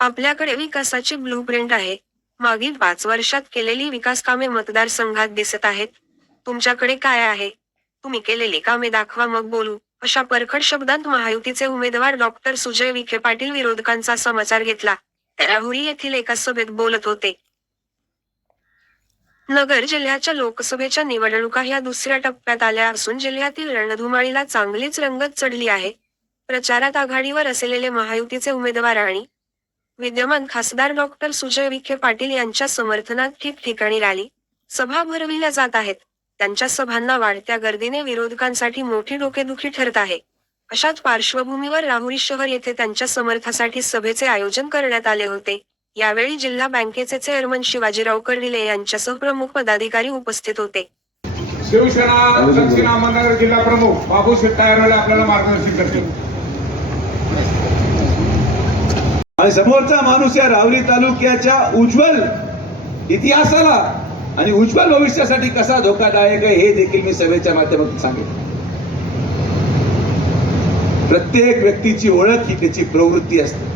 आपल्याकडे विकासाची ब्लूप्रिंट आहे. मागील पाच वर्षात केलेली विकास कामे मतदारसंघात दिसत आहेत. तुमच्याकडे काय आहे? तुम्ही केलेली कामे दाखवा मग बोलू. अशा परखड शब्दांत महायुतीचे उमेदवार डॉक्टर सुजय विखे पाटील विरोधकांचा समाचार घेतला. राहुरी येथील एका सभेत बोलत होते. नगर जिल्ह्याच्या लोकसभेच्या निवडणुका या दुसऱ्या टप्प्यात आल्या असून जिल्ह्यातील रणधुमाळीला चांगलीच रंगत चढली आहे. प्रचारात आघाडीवर असलेले महायुतीचे उमेदवार आणि विद्यमान खासदार डॉक्टर सुजय विखे पाटील यांच्या समर्थनात ठिकठिकाणी रॅली सभा भरविल्या जात आहेत. त्यांच्या सभांना वाढत्या गर्दीने विरोधकांसाठी मोठी डोकेदुखी ठरत आहे. अशाच पार्श्वभूमीवर राहुरी शहर येथे त्यांच्या समर्थासाठी सभेचे आयोजन करण्यात आले होते. यावेळी जिल्हा बँकेचे चेअरमन शिवाजीराव कर्डिले यांच्यासह प्रमुख पदाधिकारी उपस्थित होते. शिवसेना दक्षिण अहमदनगर जिल्हा प्रमुख बाबू शेट्टायरवाले आपल्याला मार्गदर्शन करतील आणि समोरचा माणूस या रावली तालुक्याच्या उज्ज्वल इतिहासाला आणि उज्ज्वल भविष्यासाठी कसा धोकादायक आहे हे देखील मी सभेच्या माध्यमातून सांगितलं प्रत्येक व्यक्तीची ओळख ही त्याची प्रवृत्ती असते.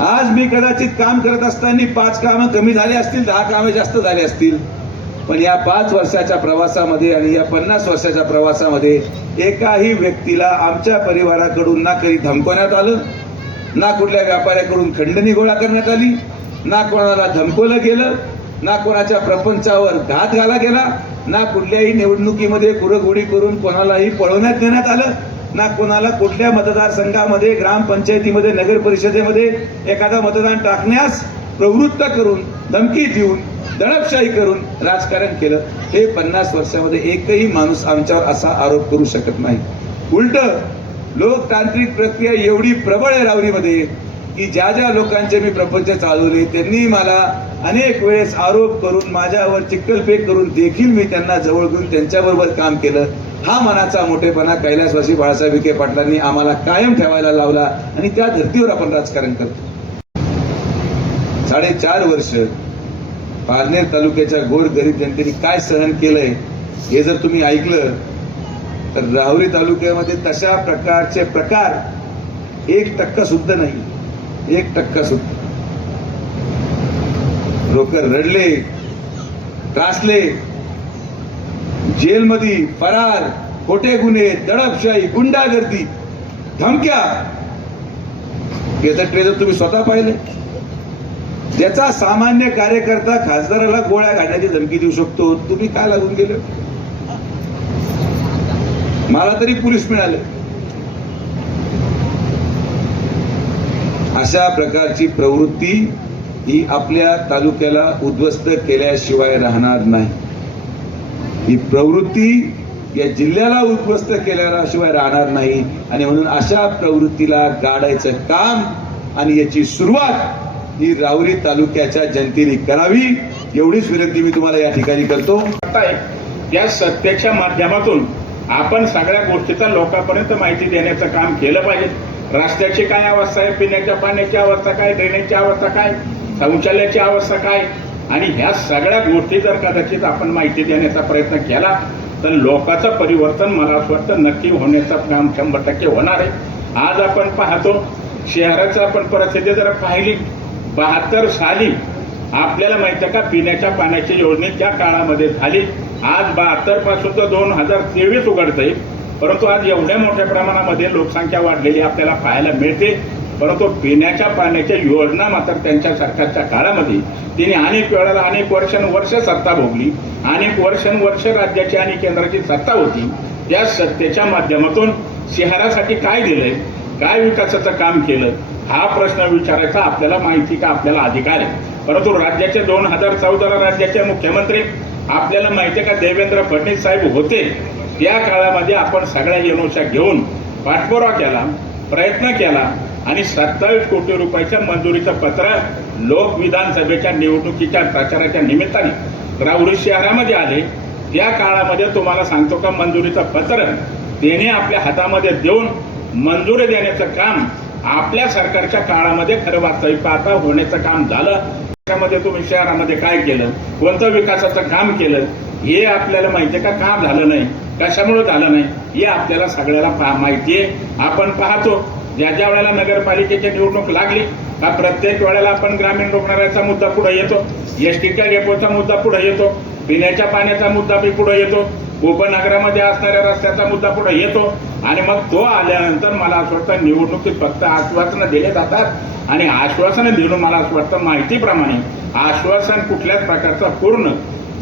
आज मी कदाचित काम करत असताना पाच कामं कमी झाली असतील दहा कामं जास्त झाली असतील. पण या पाच वर्षाच्या प्रवासामध्ये आणि या पन्नास वर्षाच्या प्रवासामध्ये एकाही व्यक्तीला आमच्या परिवाराकडून ना कधी धमकवण्यात आलं ना कुठल्या व्यापाऱ्याकडून खंडणी गोळा करण्यात आली ना कोणाला धमकवलं गेलं ना कोणाच्या प्रपंचावर घात घाला गेला ना कुठल्याही निवडणुकीमध्ये कुरघोडी करून कोणालाही पळवण्यात देण्यात आलं. ना कोणाला कुठल्या मतदारसंघामध्ये ग्रामपंचायतीमध्ये नगर परिषदेमध्ये एखादा मतदान टाकण्यास प्रवृत्त करून धमकी देऊन दडपशाही करून राजकारण केलं हे पन्नास वर्षामध्ये एकही माणूस आमच्यावर असा आरोप करू शकत नाही. उलट लोकतांत्रिक प्रक्रिया एवढी प्रबळ आहे रावरीमध्ये की ज्या ज्या लोकांचे मी प्रपंच चालवले त्यांनी मला अनेक वेळेस आरोप करून माझ्यावर चिक्कलफेक करून देखील मी त्यांना जवळ घेऊन त्यांच्याबरोबर काम केलं. हा मनाचा मोठेपणा कैलासवासी बाळासाहेब विखे पाटलांनी आम्हाला कायम ठेवायला लावला आणि त्या धर्तीवर आपण राजकारण करतो. साडेचार वर्ष पारनेर तालुक्याच्या गोर गरीब जनतेने काय सहन केलंय हे जर तुम्ही ऐकलं तर राहुरी तालुक्यामध्ये तशा प्रकारचे प्रकार एक टक्का सुद्धा नाही. एक टक्का सुद्धा. लोक रडले त्रासले जेलमध्ये फरार खोटे गुन्हे दडपशाही गुंडागर्दी धमक्या. याचं ट्रेलर तुम्ही स्वतः पाहिले. त्याचा सामान्य कार्यकर्ता खासदाराला गोळ्या घालण्याची धमकी देऊ शकतो तुम्ही काय लागून गेले? मला तरी पोलीस मिळाले. अशा प्रकारची प्रवृत्ती ही आपल्या तालुक्याला उद्ध्वस्त केल्याशिवाय राहणार नाही. ही प्रवृत्ती या जिल्ह्याला उद्ध्वस्त केल्याशिवाय राहणार नाही. आणि म्हणून अशा प्रवृत्तीला गाडायचं काम आणि याची सुरुवात ही रावरी तालुक्याच्या जनतेने करावी एवढीच विनंती मी तुम्हाला या ठिकाणी करतो. या सत्तेच्या माध्यमातून आपण सगळ्या गोष्टीचा लोकांपर्यंत माहिती देण्याचं काम केलं पाहिजे. रस्त्याची काय अवस्था आहे पिण्याच्या पाण्याची अवस्था काय ड्रेनेजची अवस्था काय शौचालयाची अवस्था काय आणि ह्या सगळ्या गोष्टी जर कदाचित आपण माहिती देण्याचा प्रयत्न केला तर लोकांचं परिवर्तन मला असं वाटतं नक्की होण्याचं काम शंभर टक्के होणार आहे. आज आपण पाहतो शहराचं आपण परिस्थिती जर पाहिली बहात्तर साली आपल्याला माहिती आहे का पिण्याच्या पाण्याची योजना त्या काळामध्ये झाली. आज बहात्तरपासून तर दोन हजार तेवीस उघडतंय. परंतु आज एवढ्या मोठ्या प्रमाणामध्ये लोकसंख्या वाढलेली आपल्याला पाहायला मिळते. परंतु पिण्याच्या पाण्याच्या योजना मात्र त्यांच्या सरकारच्या काळामध्ये तिने अनेक वेळाला अनेक वर्षानुवर्ष सत्ता भोगली अनेक वर्षानुवर्ष राज्याची आणि केंद्राची सत्ता होती. त्या सत्तेच्या माध्यमातून शहरासाठी काय दिलंय काय विकासाचं काम केलं हा प्रश्न विचारायचा आपल्याला माहिती का आपल्याला अधिकार आहे. परंतु राज्याचे दोन हजार चौदाला राज्याचे मुख्यमंत्री आपल्याला माहिती आहे का देवेंद्र फडणवीस साहेब होते? त्या काळामध्ये आपण सगळ्या एनओच्या घेऊन पाठपुरावा केला प्रयत्न केला आणि सत्तावीस कोटी रुपयाच्या मंजुरीचं पत्र लोक विधानसभेच्या निवडणुकीच्या प्रचाराच्या निमित्ताने राऊरी शहरामध्ये आले. त्या काळामध्ये तुम्हाला सांगतो का मंजुरीचं पत्र त्याने आपल्या हातामध्ये देऊन मंजुरी देण्याचं काम आपल्या सरकारच्या काळामध्ये खरं वास्तविक पाहता होण्याचं काम झालं. त्यामध्ये तुम्ही शहरामध्ये काय केलं? कोणतं विकासाचं काम केलं? हे आपल्याला माहितीये का? काम झालं नाही? कशामुळे झालं नाही? हे आपल्याला सगळ्याला माहिती आहे. आपण पाहतो. ज्या ज्या वेळेला नगरपालिकेची निवडणूक लागली का प्रत्येक वेळेला आपण ग्रामीण रुग्णालयाचा मुद्दा पुढे येतो एसटीच्या डेपोचा मुद्दा पुढे येतो पिण्याच्या पाण्याचा मुद्दा बी पुढे येतो उपनगरामध्ये असणाऱ्या रस्त्याचा मुद्दा पुढे येतो आणि मग तो आल्यानंतर मला असं वाटतं निवडणुकीत फक्त आश्वासनं दिले जातात आणि आश्वासनं देऊन मला असं वाटतं माहितीप्रमाणे आश्वासन कुठल्याच प्रकारचं पूर्ण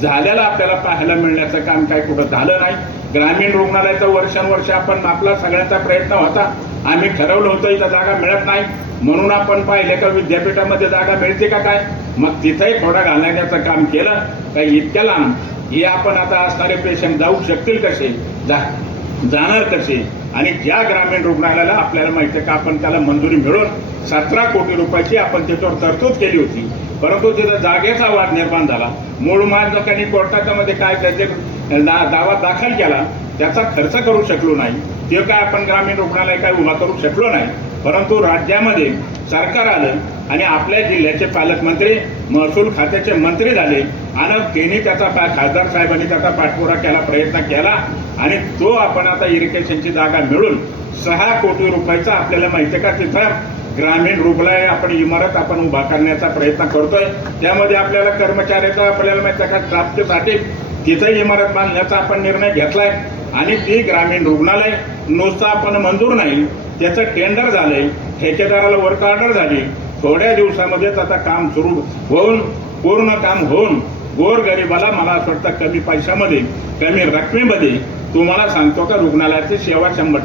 झालेलं आपल्याला पाहायला मिळण्याचं काम काय कुठं झालं नाही. ग्रामीण रुग्णालयाचं वर्षानुवर्ष आपण आपला सगळ्यांचा प्रयत्न होता. आम्ही ठरवलं होतं इथं जागा मिळत नाही. म्हणून आपण पाहिले का विद्यापीठामध्ये जागा मिळते का काय? मग तिथंही थोडा घालण्याचं काम केलं. का इतक्या लांब हे आपण आता असणारे पेशंट जाऊ शकतील कसे? जा जाणार कसे? आणि ज्या ग्रामीण रुग्णालयाला आपल्याला माहिती आहे का आपण त्याला मंजुरी मिळून सतरा कोटी रुपयाची आपण त्याच्यावर तरतूद केली होती. परंतु तिथं जागेचा वाद निर्माण झाला. मूळ मालकांनी कोर्टाच्या मध्ये काय त्याचे दा- दावा दाखल केला त्याचा खर्च करू शकलो नाही. ते काय आपण ग्रामीण रुग्णालय काय उभा करू शकलो नाही. परंतु राज्यामध्ये सरकार आलं आणि आपल्या जिल्ह्याचे पालकमंत्री महसूल खात्याचे मंत्री झाले. आणि त्यांनी त्याचा खासदार साहेबांनी त्याचा पाठपुरा केला प्रयत्न केला. आणि तो आपण आता इरिगेशनची जागा मिळून सहा कोटी रुपयाचा आपल्याला माहिती आहे का तिथं ग्रामीण रुग्णालय आपण इमारत आपण उभा करण्याचा प्रयत्न करतोय. त्यामध्ये आपल्याला कर्मचाऱ्याचा आपल्याला माहिती आहे का प्राप्तीसाठी तिथं इमारत बांधण्याचा आपण निर्णय घेतलाय. आणि ती ग्रामीण रुग्णालय नुसतं आपण मंजूर नाही त्याचं टेंडर झालंय ठेकेदाराला वर्क ऑर्डर झाली. थोड्या दिवसामध्येच आता काम सुरू होऊन पूर्ण काम होऊन गोर गरिबाला मला असं वाटतं कमी पैशामध्ये कमी रकमेमध्ये तुम्हाला सांगतो का रुग्णालयाची सेवा शंभर